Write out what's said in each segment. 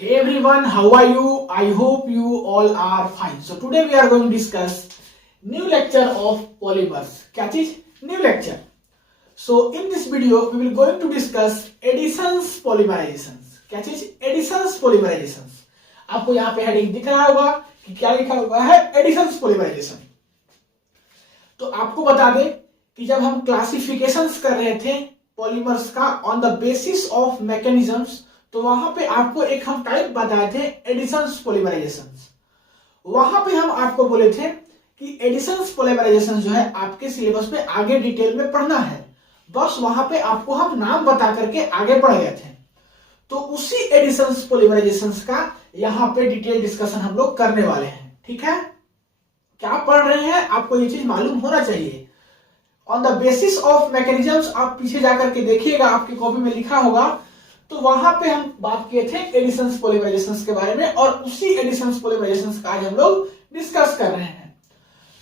Hey everyone, how are you? I hope you all are fine. So today we are going to discuss new lecture of polymers. क्या चीज? New lecture. So in this video we will going to discuss additions polymerizations. क्या चीज? Additions polymerizations. आपको यहाँ पे heading दिख रहा होगा कि क्या लिखा हुआ है? Additions polymerization. तो आपको बता दें कि जब हम क्लासिफिकेशंस कर रहे थे पॉलीमर्स का on the basis of mechanisms, तो वहां पे आपको एक हम टाइप बताए थे एडिशंस पॉलीमराइजेशंस। वहां पे हम आपको बोले थे कि एडिशंस पॉलीमराइजेशन जो है आपके सिलेबस में आगे डिटेल में पढ़ना है, बस वहां पे आपको हम नाम बता करके आगे बढ़ गए थे। तो उसी एडिशंस पॉलीमराइजेशंस का यहाँ पे डिटेल डिस्कशन हम लोग करने वाले हैं। ठीक है, क्या पढ़ रहे हैं आपको ये चीज मालूम होना चाहिए। On the basis of mechanisms आप पीछे जाकर के देखिएगा, आपकी कॉपी में लिखा होगा, तो वहां पे हम बात किए थे एडिशंस पॉलीमराइजेशंस के बारे में, और उसी एडिशंस पॉलीमराइजेशंस का आज हम लोग डिस्कस कर रहे हैं।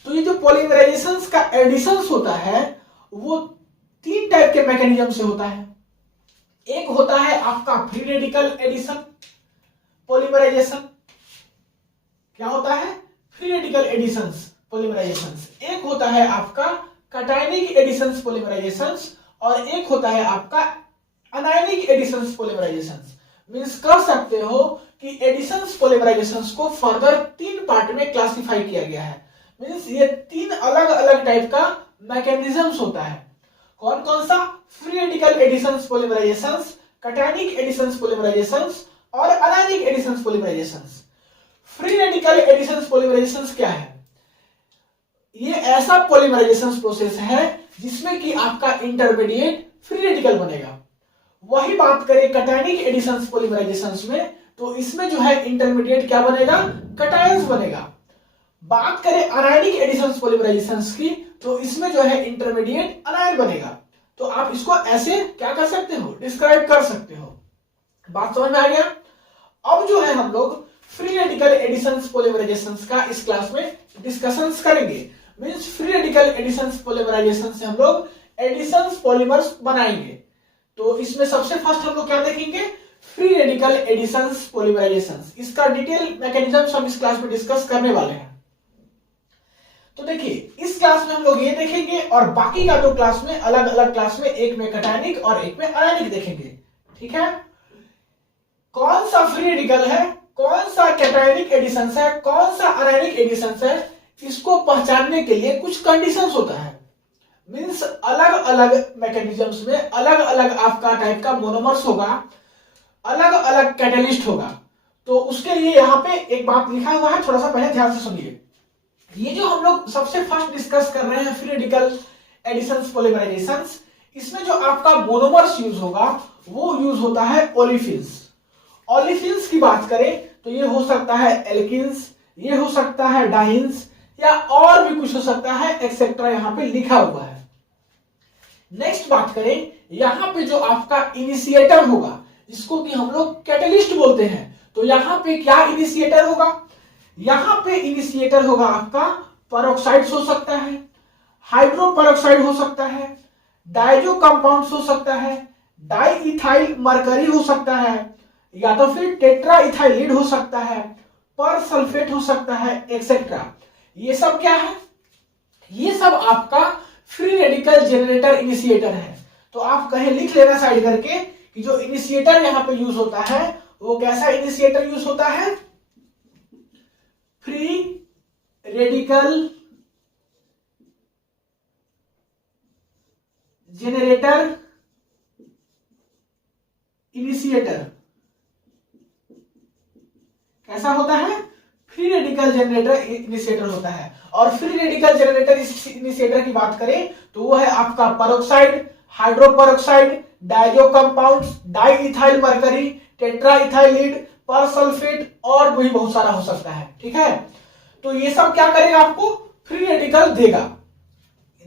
तो ये जो पॉलीमराइजेशंस का एडिशंस होता है वो तीन टाइप के मैकेनिज्म से होता है। एक होता है आपका फ्री रेडिकल एडिशन पॉलीमराइजेशन। क्या होता है? Free radical additions polymerizations. एक होता है आपका कैटायनिक एडिशंस पॉलीमराइजेशंस, और एक होता है आपका अनायनिक एडिशंस पॉलीमराइजेशंस। मींस कर सकते हो कि एडिशंस पॉलीमराइजेशंस को फर्दर तीन पार्ट में क्लासिफाई किया गया है। मींस ये तीन अलग अलग टाइप का मैकेनिज्म्स होता है। कौन कौन सा? Free radical additions polymerizations, cationic additions polymerizations और anionic additions polymerizations. Free radical additions polymerizations क्या है? ये ऐसा पॉलीमराइजेशन प्रोसेस है जिसमें कि आपका इंटरमीडिएट फ्री रेडिकल बनेगा। वही बात करें कैटायनिक एडिशंस पॉलीमराइजेशंस में, तो इसमें जो है इंटरमीडिएट क्या बनेगा? कैटायंस बनेगा। बात करें अनायनिक एडिशंस पॉलीमराइजेशंस की, तो इसमें जो है इंटरमीडिएट अनायन बनेगा। तो आप इसको ऐसे क्या कर सकते हो? डिस्क्राइब कर सकते हो। बात समझ में आ गया? अब जो है हम लोग फ्री रेडिकल एडिशंस पॉलीमराइजेशंस का इस क्लास में डिस्कशंस करेंगे। Means free radical additions polymerisation से हम लोग एडिशंस पॉलीमर्स बनाएंगे। तो इसमें सबसे फर्स्ट हम लोग क्या देखेंगे? Free radical additions polymerizations. इसका डिटेल मैकेनिज्म हम इस क्लास में डिस्कस करने वाले हैं। तो देखिए, इस क्लास में हम लोग ये देखेंगे, और बाकी का दो क्लास में अलग अलग क्लास में, एक में कैटायनिक और एक में अनायनिक देखेंगे। ठीक है, कौन सा फ्री रेडिकल है, कौन सा कैटायनिक एडिशंस है, कौन सा अनायनिक एडिशंस है, इसको पहचानने के लिए कुछ कंडीशंस होता है। मींस अलग अलग मैकेनिज्म्स में अलग अलग आपका टाइप का मोनोमर्स होगा, अलग अलग कैटलिस्ट होगा। तो उसके लिए यहाँ पे एक बात लिखा हुआ है, थोड़ा सा पहले ध्यान से सुनिए। ये जो हम लोग सबसे फर्स्ट डिस्कस कर रहे हैं फ्री रेडिकल एडिशंस पॉलीमराइजेशंस, इसमें जो आपका मोनोमर्स यूज होगा वो यूज होता है ओलिफिन्स। ओलिफिन्स की बात करें तो ये हो सकता है एल्किन्स, ये हो सकता है डाइन्स, या और भी कुछ हो सकता है, एक्सेट्रा यहाँ पे लिखा हुआ है। नेक्स्ट बात करें, यहाँ पे जो आपका इनिशिएटर होगा जिसको कि हम लोग कैटलिस्ट बोलते हैं, तो यहाँ पे क्या इनिशिएटर होगा? यहाँ पे इनिशिएटर होगा आपका पेरोक्साइड्स हो सकता है, हाइड्रो पेरोक्साइड हो सकता है, डायजो कंपाउंड्स हो सकता है, डाई इथाइल मरकरी हो सकता है, या तो फिर टेट्रा इथाइलिड हो सकता है, पर सल्फेट हो सकता है, एक्सेट्रा। ये सब क्या है? ये सब आपका फ्री रेडिकल जेनरेटर इनिशिएटर है। तो आप कहीं लिख लेना साइड करके कि जो इनिशिएटर यहां पे यूज होता है वो कैसा इनिशिएटर यूज होता है? Free radical generator initiator. कैसा होता है? फ्री रेडिकल जनरेटर इनिशिएटर होता है। और फ्री रेडिकल जनरेटर इनिशिएटर की बात करें तो वो है आपका peroxide, hydro peroxide, diazo compounds, di ethyl mercury, tetra ethyllead, persulphate, और भी बहुत सारा हो सकता है। ठीक है, तो ये सब क्या करेगा? आपको फ्री रेडिकल देगा।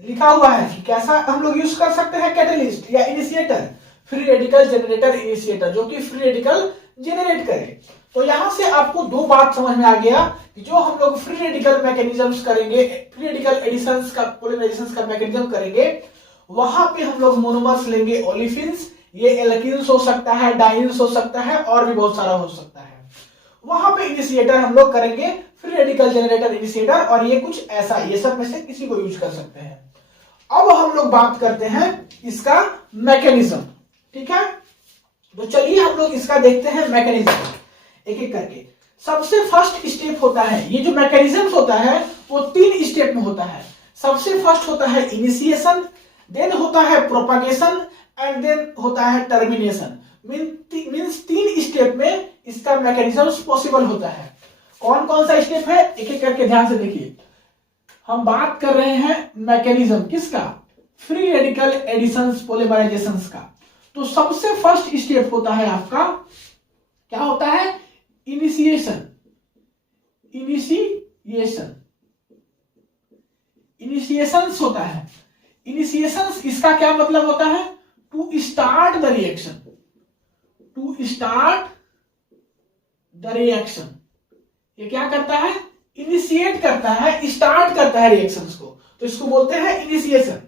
लिखा हुआ है कि कैसा हम लोग यूज कर सकते हैं कैटलिस्ट या initiator, free radical generator initiator, जो कि फ्री रेडिकल जेनरेट करे। तो यहां से आपको दो बात समझ में आ गया कि जो हम लोग फ्री रेडिकल मैकेनिज्म्स करेंगे, फ्री रेडिकल एडिशंस का पॉलीमराइजेशंस का मैकेनिज्म करेंगे, वहां पे हम लोग मोनोमर्स लेंगे ओलिफिन्स, ये एल्किन्स हो सकता है, डाइन्स हो सकता है, और भी बहुत सारा हो सकता है। वहां पे इनिशिएटर हम लोग करेंगे फ्री रेडिकल जनरेटर इनिशिएटर, और ये कुछ ऐसा, ये सब में से किसी को यूज कर सकते हैं। अब हम लोग बात करते हैं इसका मैकेनिज्म, ठीक है। तो चलिए हम लोग इसका देखते हैं मैकेनिज्म एक एक करके। सबसे फर्स्ट स्टेप होता है, ये जो मैकेनिज्म होता है वो 3 स्टेप में होता है। सबसे फर्स्ट होता है इनिशिएशन, देन होता है प्रोपगेशन एंड देन होता है टर्मिनेशन। मीन्स 3 स्टेप में इसका मैकेनिज्म पॉसिबल होता है। कौन कौन सा स्टेप है एक एक करके ध्यान से देखिए। हम बात कर रहे हैं मैकेनिज्म किसका, फ्री रेडिकल एडिशन पॉलीमराइजेशन का। तो सबसे फर्स्ट स्टेप होता है आपका, क्या होता है, इनिशिएशन। इनिशिएशंस होता है। इनिशिएशंस इसका क्या मतलब होता है, to start the reaction. To start the reaction, ये क्या करता है, इनिशिएट करता है, स्टार्ट करता है रिएक्शंस को, तो इसको बोलते हैं इनिशिएशन।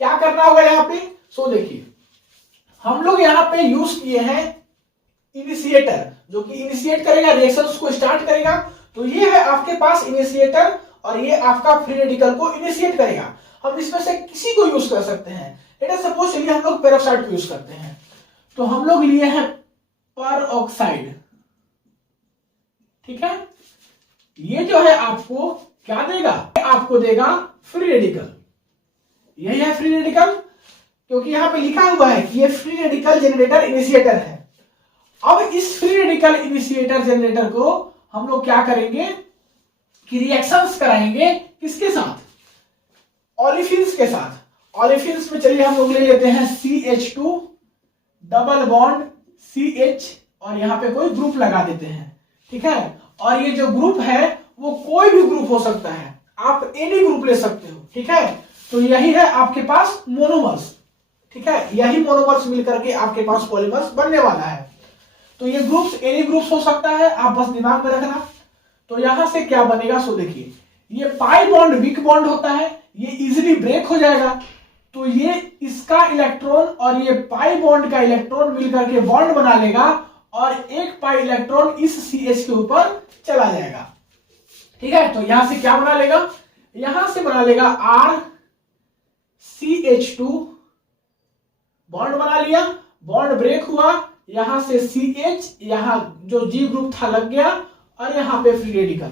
क्या करना होगा यहां पे, सो देखिए हम लोग यहां पे यूज किए हैं इनिशिएटर, जो कि इनिशिएट करेगा, रिएक्शंस को स्टार्ट करेगा। तो ये है आपके पास इनिशिएटर, और ये आपका फ्री रेडिकल को इनिशिएट करेगा। हम इसमें से किसी को यूज कर सकते हैं। लेट अस सपोज चलिए हम लोग पेरोक्साइड को यूज करते हैं, तो हम लोग लिए हैं परऑक्साइड, ठीक है। ये जो है आपको क्या देगा, आपको देगा फ्री रेडिकल। यही है फ्री रेडिकल, क्योंकि यहां पे लिखा हुआ है कि ये फ्री रेडिकल जनरेटर इनिशिएटर है। अब इस फ्री रेडिकल इनिशिएटर जनरेटर को हम लोग क्या करेंगे कि रिएक्शंस कराएंगे किसके साथ, ओलिफिन्स के साथ। ओलिफिन्स में चलिए हम लोग ले लेते हैं CH2 डबल बॉन्ड CH, और यहां पे कोई ग्रुप लगा देते हैं, ठीक है। और ये जो ग्रुप है वो कोई भी ग्रुप हो सकता है, आप एनी ग्रुप ले सकते हो, ठीक है। तो यही है आपके पास मोनोमर्स, ठीक है। यही मोनोमर्स मिलकर के आपके पास पॉलीमर्स बनने वाला है। तो ये ग्रुप्स एनी ग्रुप्स हो सकता है, आप बस दिमाग में रखना। तो यहां से क्या बनेगा, सो देखिए ये पाई बॉन्ड वीक बॉन्ड होता है, ये इजीली ब्रेक हो जाएगा। तो ये इसका इलेक्ट्रॉन और ये पाई बॉन्ड का इलेक्ट्रॉन मिलकर के बॉन्ड बना लेगा, और एक पाई इलेक्ट्रॉन इस CH के ऊपर चला जाएगा, ठीक है। तो यहां से क्या बना लेगा, यहां से बना लेगा RCH2, बॉन्ड बना लिया, बॉन्ड ब्रेक हुआ, यहां से CH, यहां जो G ग्रुप था लग गया, और यहां पे फ्री रेडिकल।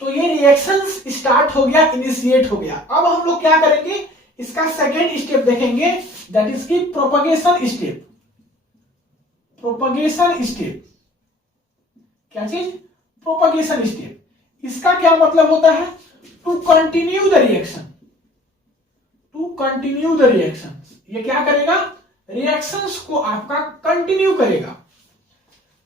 तो ये रिएक्शंस स्टार्ट हो गया, इनिशिएट हो गया। अब हम लोग क्या करेंगे, इसका सेकेंड स्टेप देखेंगे, दैट इज की प्रोपगेशन स्टेप। प्रोपगेशन स्टेप क्या चीज, प्रोपगेशन स्टेप। इसका क्या मतलब होता है, to continue the reaction. To continue the reaction, ये क्या करेगा, रिएक्शंस को आपका कंटिन्यू करेगा।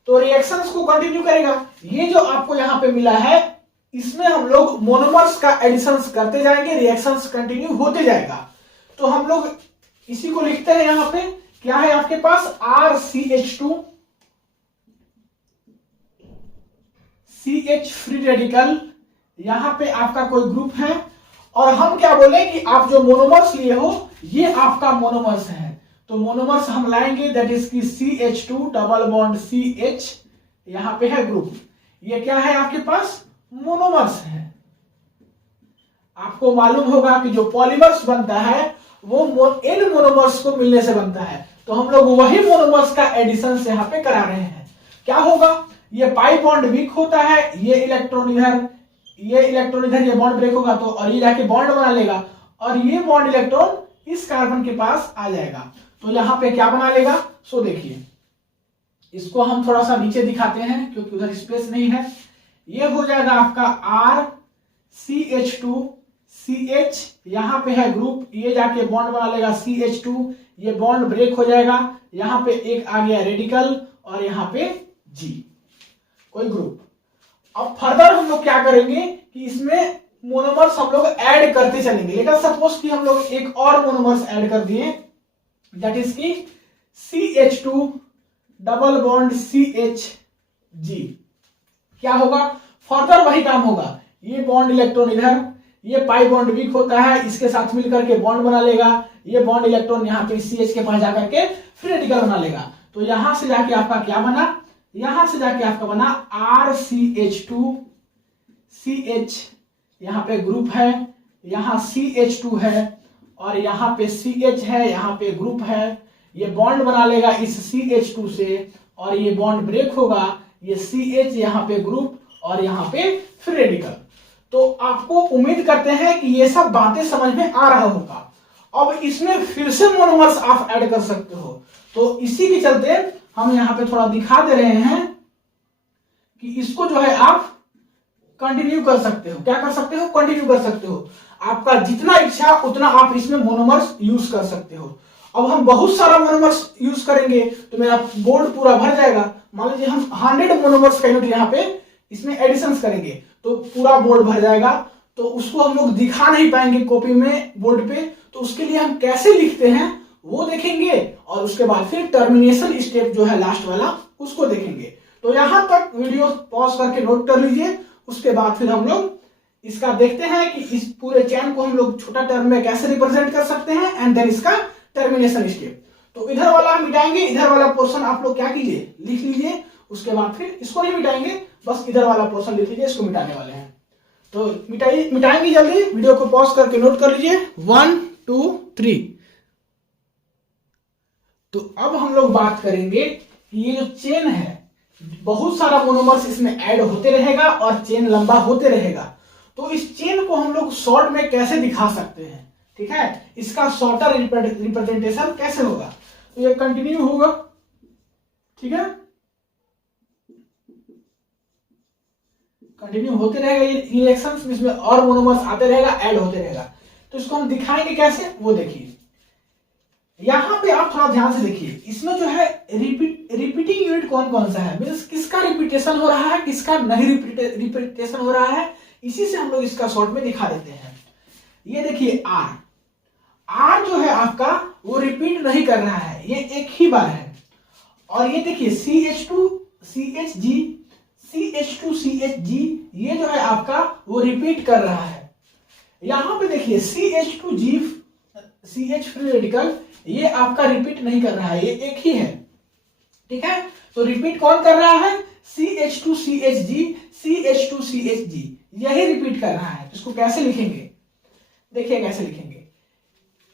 तो रिएक्शंस को कंटिन्यू करेगा। ये जो आपको यहां पे मिला है, इसमें हम लोग मोनोमर्स का एडिशन करते जाएंगे, रिएक्शंस कंटिन्यू होते जाएगा। तो हम लोग इसी को लिखते हैं, यहां पे क्या है आपके पास, RCH2 CH फ्री रेडिकल, यहां पे आपका कोई ग्रुप है, और हम क्या बोले कि आप जो मोनोमर्स लिए हो ये आपका मोनोमर्स है। तो मोनोमर्स हम लाएंगे, दैट इज की CH2 डबल बॉन्ड CH, यहां पे है ग्रुप, ये क्या है आपके पास, मोनोमर्स है। आपको मालूम होगा कि जो पॉलीमर्स बनता है वो इन मोनोमर्स को मिलने से बनता है। तो हम लोग वही मोनोमर्स का एडिशन यहां पे करा रहे हैं। क्या होगा, ये पाई बॉन्ड वीक होता है, ये इलेक्ट्रॉन इधर, ये बॉन्ड ब्रेक होगा, तो और ये जाके बॉन्ड बना लेगा, और ये बॉन्ड इलेक्ट्रॉन इस कार्बन के पास आ जाएगा। तो यहां पे क्या बना लेगा, सो देखिए इसको हम थोड़ा सा नीचे दिखाते हैं क्योंकि उधर स्पेस नहीं है। ये हो जाएगा आपका RCH2 CH, यहां पे है ग्रुप, ये जाके बॉन्ड बना लेगा CH2, ये बॉन्ड ब्रेक हो जाएगा, यहां पे एक आ गया रेडिकल, और यहां पे G कोई ग्रुप। अब फर्दर हम लोग क्या करेंगे कि इसमें मोनोमर्स हम लोग ऐड करते चलेंगे। लेकिन सपोज कि हम लोग एक और मोनोमर्स ऐड कर दिए, दैट इज की CH2 डबल बॉन्ड CHG, क्या होगा, फर्दर वही काम होगा। ये बॉन्ड इलेक्ट्रॉन इधर, ये पाई बॉन्ड वीक होता है, इसके साथ मिलकर के बॉन्ड बना लेगा, ये बॉन्ड इलेक्ट्रॉन यहाँ पे CH के पास जाकर के फ्री रेडिकल बना लेगा। तो यहां से जाके आपका क्या बना, यहां से जाके आपका बना RCH2 CH, यहाँ पे ग्रुप है, यहाँ CH2 है और यहाँ पे CH है, यहाँ पे ग्रुप है। ये बॉन्ड बना लेगा इस CH2 से और ये बॉन्ड ब्रेक होगा, ये CH यहाँ पे ग्रुप और यहाँ पे फ्री रेडिकल। तो आपको उम्मीद करते हैं कि ये सब बातें समझ में आ रहा होगा। अब इसमें फिर से मोनोमर्स आप ऐड कर सकते हो, तो इसी के चलते हम यहाँ पे थोड़ा दिखा दे रहे हैं कि इसको जो है आप कंटिन्यू कर सकते हो। क्या कर सकते हो? कंटिन्यू कर सकते हो। आपका जितना इच्छा उतना आप इसमें मोनोमर्स यूज कर सकते हो। अब हम बहुत सारा मोनोमर्स यूज करेंगे तो मेरा बोर्ड पूरा भर जाएगा। मान लीजिए हम 100 मोनोमर्स का यूनिट यहाँ पे इसमें एडिशंस करेंगे तो पूरा बोर्ड भर जाएगा, तो उसको हम लोग दिखा नहीं पाएंगे कॉपी में बोर्ड पे। तो उसके लिए हम कैसे लिखते हैं वो देखेंगे और उसके बाद फिर टर्मिनेशन स्टेप जो है लास्ट वाला उसको देखेंगे। तो यहां तक वीडियो पॉज करके नोट कर लीजिए। उसके बाद फिर हम लोग इसका देखते हैं कि इस पूरे चैन को हम लोग छोटा टर्म में कैसे रिप्रेजेंट कर सकते हैं एंड देन इसका टर्मिनेशन स्टेप। तो इधर वाला हम मिटाएंगे, इधर वाला पोर्शन आप लोग क्या कीजिए लिख लीजिए। उसके बाद फिर इसको नहीं मिटाएंगे, बस इधर वाला पोर्शन लिख लीजिए, इसको मिटाने वाले हैं। तो मिटाएंगे जल्दी। वीडियो को पॉज करके नोट कर लीजिए 1 2 3। तो अब हम लोग बात करेंगे कि ये जो चेन है, बहुत सारा मोनोमर्स इसमें ऐड होते रहेगा और चेन लंबा होते रहेगा। तो इस चेन को हम लोग शॉर्ट में कैसे दिखा सकते हैं, ठीक है, इसका शॉर्टर रिप्रेजेंटेशन कैसे होगा। तो ये कंटिन्यू होगा, ठीक है, कंटिन्यू होते रहेगा ये रिएक्शंस, इसमें और मोनोमर्स आते रहेगा, ऐड होते रहेगा। तो इसको हम दिखाएंगे कैसे वो देखिए। यहां पे आप थोड़ा ध्यान से देखिए, इसमें जो है रिपीटिंग यूनिट कौन कौन सा है, मींस किसका रिपीटेशन हो रहा है, किसका नहीं रिपीटेशन हो रहा है, इसी से हम लोग इसका शॉर्ट में दिखा देते हैं। ये देखिए आर जो है आपका वो रिपीट नहीं कर रहा है, ये एक ही बार है। और ये देखिए CH2 CHG CH2 CHG, ये जो है आपका वो रिपीट कर रहा है। यहां पे देखिए CH2G CH फ्री रेडिकल, ये आपका रिपीट नहीं कर रहा है, ये एक ही है, ठीक है। तो रिपीट कौन कर रहा है? CH2 CHG CH2 CHG, यही रिपीट कर रहा है। इसको कैसे लिखेंगे, देखिए कैसे लिखेंगे।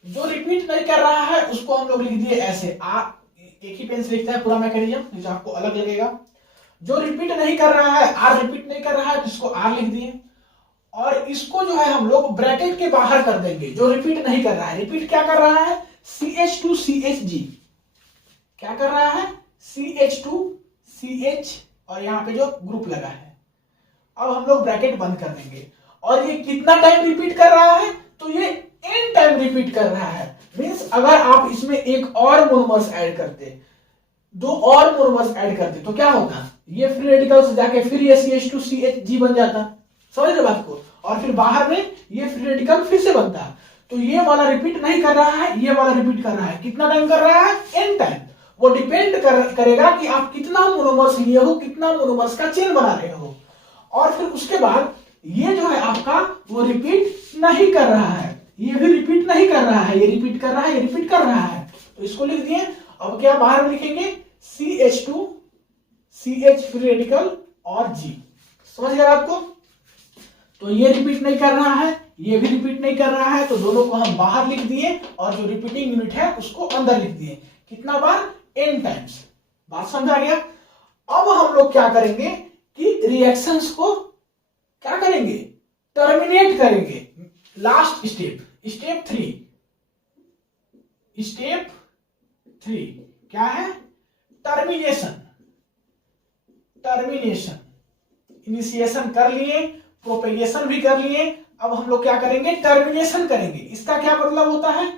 जो रिपीट नहीं कर रहा है उसको हम लोग लिख दिए ऐसे, एक ही पेन से लिखता है पूरा मैकेनिज्म, जो आपको अलग लगेगा। जो रिपीट नहीं कर रहा है, आर रिपीट नहीं कर रहा है, तो इसको आर लिख दिए। और इसको जो है हम लोग ब्रैकेट के बाहर कर देंगे, जो रिपीट नहीं कर रहा है। रिपीट क्या कर रहा है? CH2 CHG, क्या कर रहा है? CH2 CH और यहां पे जो ग्रुप लगा है। अब हम लोग ब्रैकेट बंद कर देंगे। और ये कितना टाइम रिपीट कर रहा है? तो ये n टाइम रिपीट कर रहा है। मींस अगर आप इसमें एक और मोनोमर्स ऐड करते, 2 और मोनोमर्स ऐड करते, तो क्या होता? ये फ्री रेडिकल से जाके फिर ये CH2 CHG बन जाता, समझ रहे बात को। और फिर बाहर में ये फ्री रेडिकल फिर से बनता। तो ये वाला रिपीट नहीं कर रहा है, ये वाला रिपीट कर रहा है। कितना टाइम कर रहा है? n time. वो डिपेंड करेगा कि आप कितना मोनोमर्स लिए हो, कितना मोनोमर्स का चेन बना रहे हो। और फिर उसके बाद ये जो है आपका वो रिपीट नहीं कर रहा है, ये भी रिपीट नहीं कर रहा है, ये रिपीट कर रहा है, ये रिपीट कर रहा है। तो इसको लिख दिए। अब क्या बाहर में लिखेंगे? CH2 CH फ्री रेडिकल और G, समझ गया आपको। तो ये रिपीट नहीं कर रहा है, ये भी रिपीट नहीं कर रहा है, तो दोनों को हम बाहर लिख दिए और जो रिपीटिंग यूनिट है उसको अंदर लिख दिए। कितना बार? n times. बात समझा गया। अब हम लोग क्या करेंगे कि रिएक्शंस को क्या करेंगे? टर्मिनेट करेंगे। लास्ट स्टेप, स्टेप 3 क्या है? टर्मिनेशन। इनिशिएशन कर लिए, प्रोपेगेशन भी कर लिए। अब हम लोग क्या करेंगे? टर्मिनेशन करेंगे। इसका क्या मतलब होता है?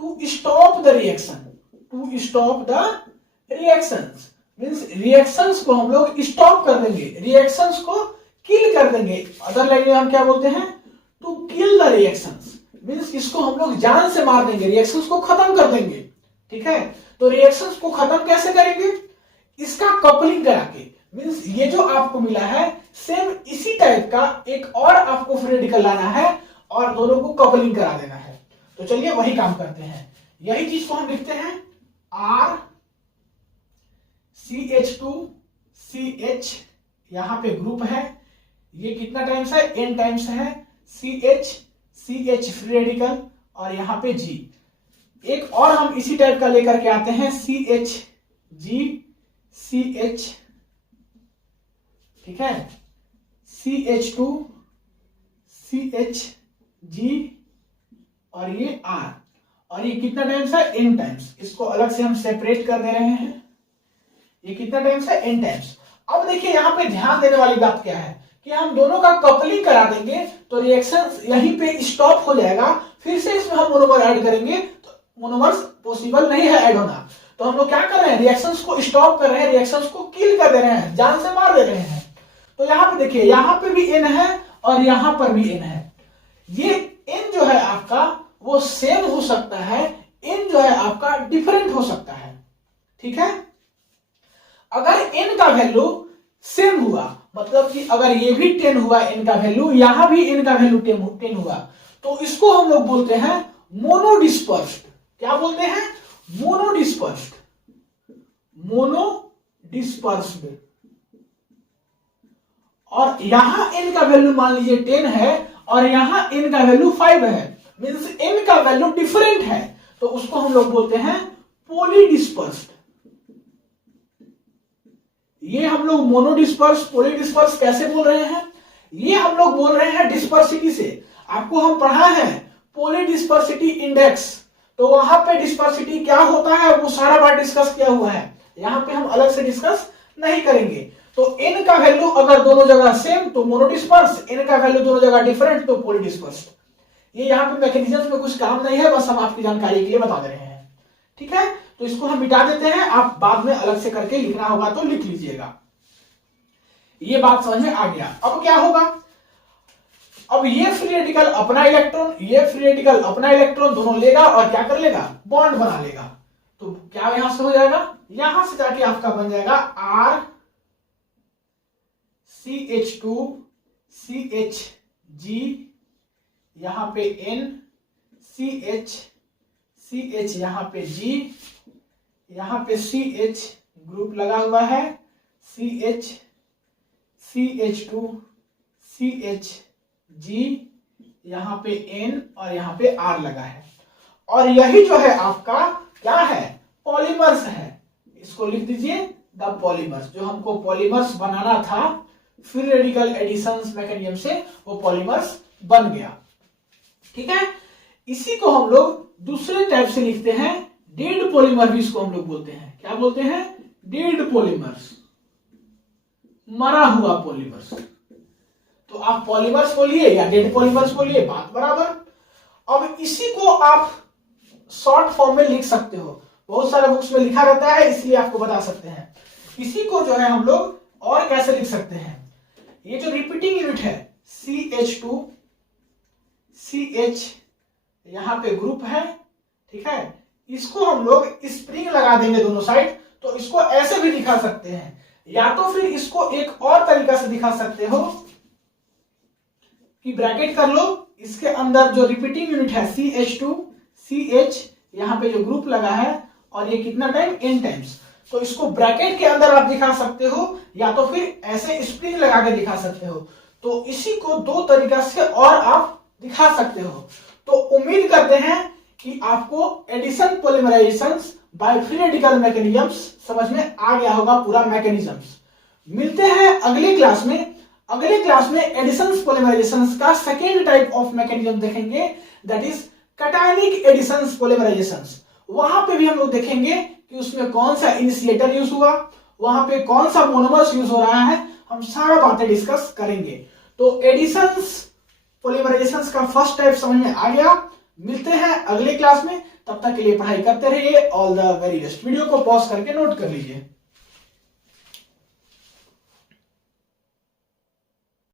To stop the reaction, to stop the reactions. Means reactions को हम लोग स्टॉप कर देंगे, रिएक्शंस को किल कर देंगे। अदर लैंग्वेज में हम क्या बोलते हैं? To kill the reactions. Means इसको हम लोग जान से मार देंगे, रिएक्शंस को खत्म कर देंगे, ठीक है। तो रिएक्शंस को खत्म कैसे करेंगे? इसका कपलिंग करा के। मींस ये जो आपको मिला है सेम इसी टाइप का एक और आपको फ्री रेडिकल लाना है और दोनों को कपलिंग करा देना है। तो चलिए वही काम करते हैं। यही चीज को हम लिखते हैं R CH2 CH यहाँ पे ग्रुप है, ये कितना टाइम्स है, N टाइम्स है, CH फ्री रेडिकल और यहाँ पे G। एक और हम इसी टाइप का लेकर के आते हैं CH, ठीक है, CH2, CHG और ये R, और ये कितना टाइम्स है, N टाइम्स। इसको अलग से हम सेपरेट कर दे रहे हैं। ये कितना टाइम्स है, N टाइम्स। अब देखिए यहाँ पे ध्यान देने वाली बात क्या है कि हम दोनों का कपलिंग करा देंगे तो रिएक्शन यहीं पे स्टॉप हो जाएगा। फिर से इसमें हम मोनोमर ऐड करेंगे तो मोनोमर्स पॉसिबल नहीं है ऐड होना। तो हम लोग क्या कर रहे हैं, रिएक्शंस को स्टॉप कर रहे हैं, रिएक्शंस को किल कर दे रहे हैं, जान से मार दे रहे हैं। तो यहाँ पे देखिए, यहाँ पे भी N है और यहाँ पर भी N है। ये N जो है आपका वो सेम हो सकता है, N जो है आपका डिफरेंट हो सकता है, ठीक है। अगर N का वैल्यू सेम हुआ, मतलब कि अगर ये भी 10 हुआ N का वैल्यू, यहां भी N का वैल्यू 10 हुआ, तो इसको हम लोग बोलते हैं मोनोडिस्पर्स्ड। क्या बोलते हैं, मोनोडिस्पर्स्ड, मोनोडिस्पर्स्ड। और यहां N का वैल्यू मान लीजिए 10 है और यहां N का वैल्यू 5 है, मींस N का वैल्यू डिफरेंट है, तो उसको हम लोग बोलते हैं पॉलीडिस्पर्स्ड। ये हम लोग मोनोडिस्पर्स, पॉलीडिस्पर्स कैसे बोल रहे हैं, ये हम लोग बोल रहे हैं डिस्पर्सिटी से। आपको हम पढ़ा है पॉलीडिस्पर्सिटी इंडेक्स, तो वहां पे डिस्पर्सिटी क्या होता है वो सारा बार डिस्कस किया हुआ है, यहां पे हम अलग से डिस्कस नहीं करेंगे। तो N का वैल्यू अगर दोनों जगह सेम तो मोनोडिस्पर्स, N का वैल्यू दोनों जगह डिफरेंट तो पॉलीडिस्पर्स। ये यहाँ पे मैकेनिज्म में कुछ काम नहीं है, बस हम आपकी जानकारी के लिए बता दे रहे हैं, ठीक है। तो इसको हम मिटा देते हैं, आप बाद में अलग से करके लिखना होगा तो लिख लीजिएगा। ये बात समझ में आ गया। अब क्या होगा, अब ये फ्री रेडिकल अपना इलेक्ट्रॉन, ये फ्री रेडिकल अपना इलेक्ट्रॉन दोनों लेगा और क्या कर लेगा, बॉन्ड बना लेगा। तो क्या यहां से हो जाएगा, यहां से जाके आपका बन जाएगा R CH2 CHG, यहां पे N CH यहां पे G, यहां पे CH ग्रुप लगा हुआ है, CH2 CHG, यहां पे N और यहां पे R लगा है। और यही जो है आपका क्या है, पॉलीमर्स है। इसको लिख दीजिए द पॉलीमर्स। जो हमको पॉलीमर्स बनाना था फ्री रेडिकल एडिशंस मैकेनिज्म से, वो पॉलीमर्स बन गया, ठीक है। इसी को हम लोग दूसरे टाइप से लिखते हैं, डेड पॉलीमर भी इसको हम लोग बोलते हैं। क्या बोलते हैं, डेड पॉलीमर्स, मरा हुआ पॉलीमर्स। तो आप पॉलीमर्स बोलिए या डेड पॉलीमर्स बोलिए, बात बराबर। अब इसी को आप शॉर्ट फॉर्म में लिख सकते हो, बहुत सारे बुक्स में लिखा रहता है, इसलिए आपको बता सकते हैं। इसी को जो है हम लोग और कैसे लिख सकते हैं, ये जो रिपीटिंग यूनिट है CH2 CH, यहां पे ग्रुप है, ठीक है। इसको हम लोग स्प्रिंग लगा देंगे दोनों साइड, तो इसको ऐसे भी दिखा सकते हैं, या तो फिर इसको एक और तरीका से दिखा सकते हो कि ब्रैकेट कर लो, इसके अंदर जो रिपीटिंग यूनिट है CH2 CH, यहां पे जो ग्रुप लगा है और ये कितना टाइम, N टाइम्स। तो इसको ब्रैकेट के अंदर आप दिखा सकते हो, या तो फिर ऐसे स्प्रिंग लगा के दिखा सकते हो। तो इसी को दो तरीका से और आप दिखा सकते हो। तो उम्मीद करते हैं कि आपको addition polymerizations by free radical mechanisms समझ में आ गया होगा, पूरा मैकेनिज्म्स। मिलते हैं अगले क्लास में। अगले क्लास में एडिशन पॉलीमराइजेशंस का सेकेंड टाइप ऑफ मैकेनिज्म देखेंगे, दैट इज कैटायनिक एडिशन पॉलीमराइजेशंस। वहां पे भी हम लोग देखेंगे कि उसमें कौन सा इनिशिएटर यूज हुआ, वहां पे कौन सा मोनोमर्स यूज हो रहा है, हम सारा बातें डिस्कस करेंगे। तो एडिशन पॉलीमराइजेशंस का फर्स्ट टाइप समझ में आ गया। मिलते हैं अगले क्लास में, तब तक के लिए पढ़ाई करते रहिए। All the very best. Video को पॉज करके नोट कर लीजिए।